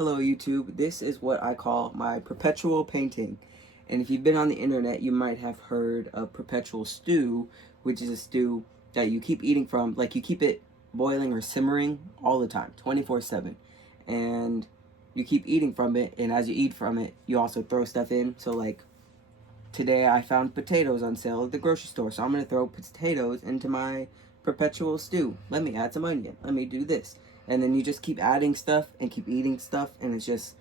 Hello YouTube, this is what I call my perpetual painting. And if you've been on the internet, you might have heard of perpetual stew, which is a stew that you keep eating from, like you keep it boiling or simmering all the time, 24/7. And you keep eating from it, and as you eat from it, you also throw stuff in. So like today I found potatoes on sale at the grocery store, so I'm going to throw potatoes into my perpetual stew. Let me add some onion. Let me do this. And then you just keep adding stuff and keep eating stuff, and it's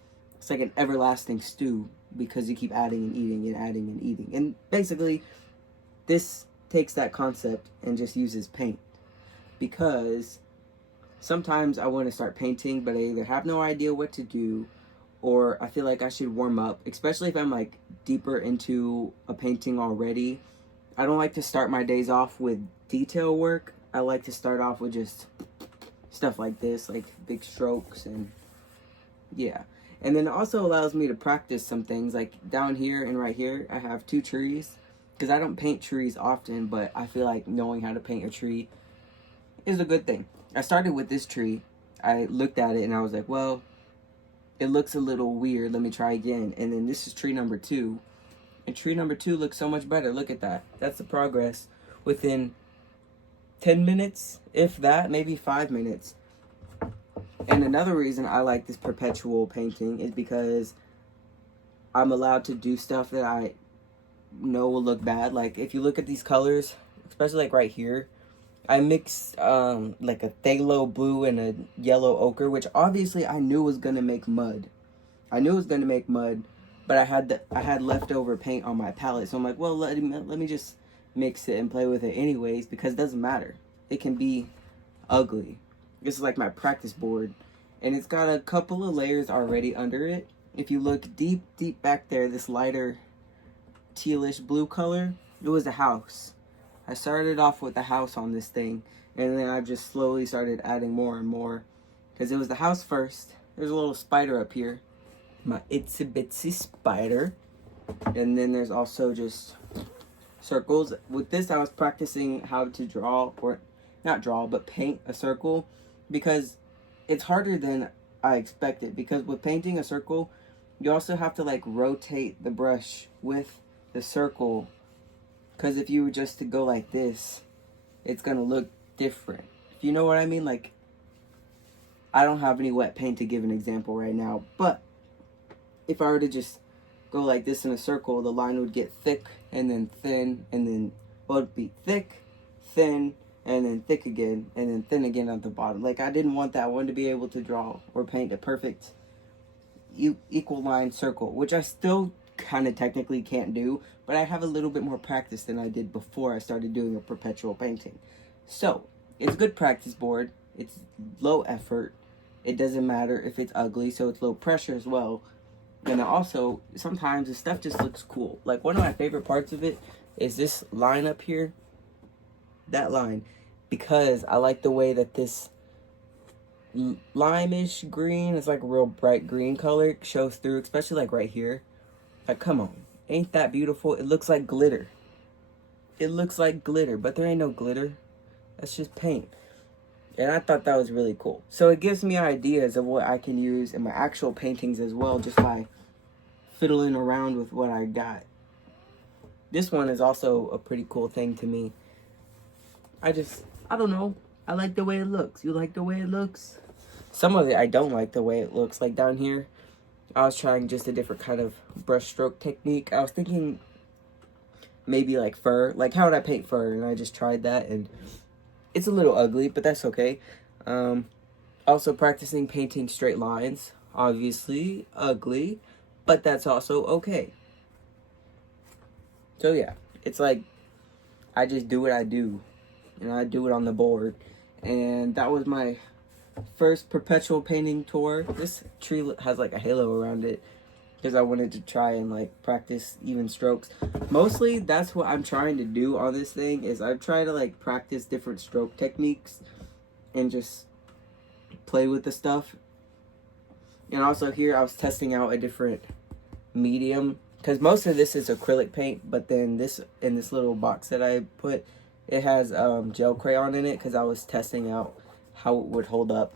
like an everlasting stew because you keep adding and eating and adding and eating. And basically, this takes that concept and just uses paint, because sometimes I want to start painting, but I either have no idea what to do, or I feel like I should warm up, especially if I'm like deeper into a painting already. I don't like to start my days off with detail work. I like to start off with just stuff like this, like big strokes, and yeah. And then it also allows me to practice some things, like down here and right here I have two trees, because I don't paint trees often, but I feel like knowing how to paint a tree is a good thing. I started with this tree. I looked at it and I was like, well, it looks a little weird, let me try again. And then this is tree number 2, and tree number 2 looks so much better. Look at that. That's the progress within 10 minutes, if that, maybe 5 minutes. And another reason I like this perpetual painting is because I'm allowed to do stuff that I know will look bad. Like if you look at these colors, especially like right here, I mixed like a phthalo blue and a yellow ochre, which obviously I knew was gonna make mud. I knew it was gonna make mud, but I had leftover paint on my palette, so I'm like, well, let me just mix it and play with it anyways, because it doesn't matter. It can be ugly. This is like my practice board, and it's got a couple of layers already under it. If you look deep back there, this lighter tealish blue color, it was a house. I started off with the house on this thing, and then I've just slowly started adding more and more, because it was the house first. There's a little spider up here, my itsy bitsy spider, and then there's also just circles. With this, I was practicing how to draw, or not draw, but paint a circle, because it's harder than I expected. Because with painting a circle, you also have to like rotate the brush with the circle, because if you were just to go like this, it's gonna look different. If you know what I mean? Like, I don't have any wet paint to give an example right now, but if I were to just go like this in a circle, the line would get thick and then thin, and then, well, it'd be thick, thin, and then thick again, and then thin again at the bottom. Like, I didn't want that one to be able to draw or paint a perfect equal line circle, which I still kind of technically can't do, but I have a little bit more practice than I did before I started doing a perpetual painting. So it's a good practice board. It's low effort. It doesn't matter if it's ugly, so it's low pressure as well. And also, sometimes the stuff just looks cool. Like, one of my favorite parts of it is this line up here, that line, because I like the way that this lime-ish green is like a real bright green color, shows through, especially like right here. Like, come on, ain't that beautiful? It looks like glitter. It looks like glitter, but there ain't no glitter. That's just paint. And I thought that was really cool. So it gives me ideas of what I can use in my actual paintings as well, just by fiddling around with what I got. This one is also a pretty cool thing to me. I don't know. I like the way it looks. You like the way it looks? Some of it I don't like the way it looks. Like down here, I was trying just a different kind of brush stroke technique. I was thinking maybe like fur. Like, how would I paint fur? And I just tried that, and it's a little ugly, but that's okay. Also practicing painting straight lines. Obviously ugly, but that's also okay. So yeah, it's like I just do what I do, and I do it on the board. And that was my first perpetual painting tour. This tree has like a halo around it, because I wanted to try and like practice even strokes. Mostly that's what I'm trying to do on this thing, is I've tried to like practice different stroke techniques and just play with the stuff. And also here I was testing out a different medium, because most of this is acrylic paint, but then this, in this little box that I put, it has gel crayon in it, because I was testing out how it would hold up.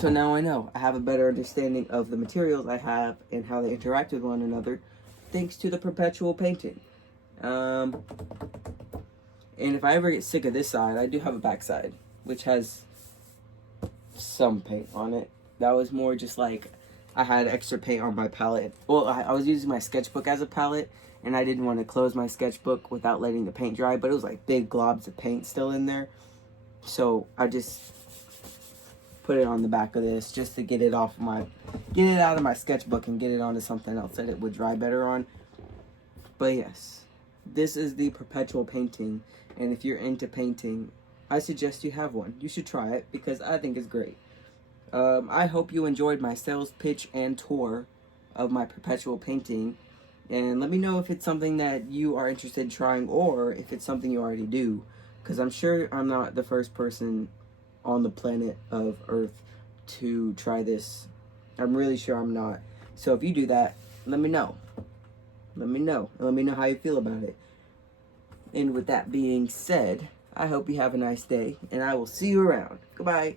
So now I know. I have a better understanding of the materials I have and how they interact with one another, thanks to the Perpetual Painting. And if I ever get sick of this side, I do have a back side, which has some paint on it. That was more just like I had extra paint on my palette. Well, I was using my sketchbook as a palette, and I didn't want to close my sketchbook without letting the paint dry, but it was like big globs of paint still in there. So I just put it on the back of this just to get it out of my sketchbook and get it onto something else that it would dry better on. But yes, this is the Perpetual Painting, and if you're into painting, I suggest you have one. You should try it because I think it's great. I hope you enjoyed my sales pitch and tour of my Perpetual Painting, and let me know if it's something that you are interested in trying or if it's something you already do, because I'm sure I'm not the first person on the planet of Earth to try this. I'm really sure I'm not. So if you do that, let me know. Let me know. And let me know how you feel about it. And with that being said, I hope you have a nice day, and I will see you around. Goodbye.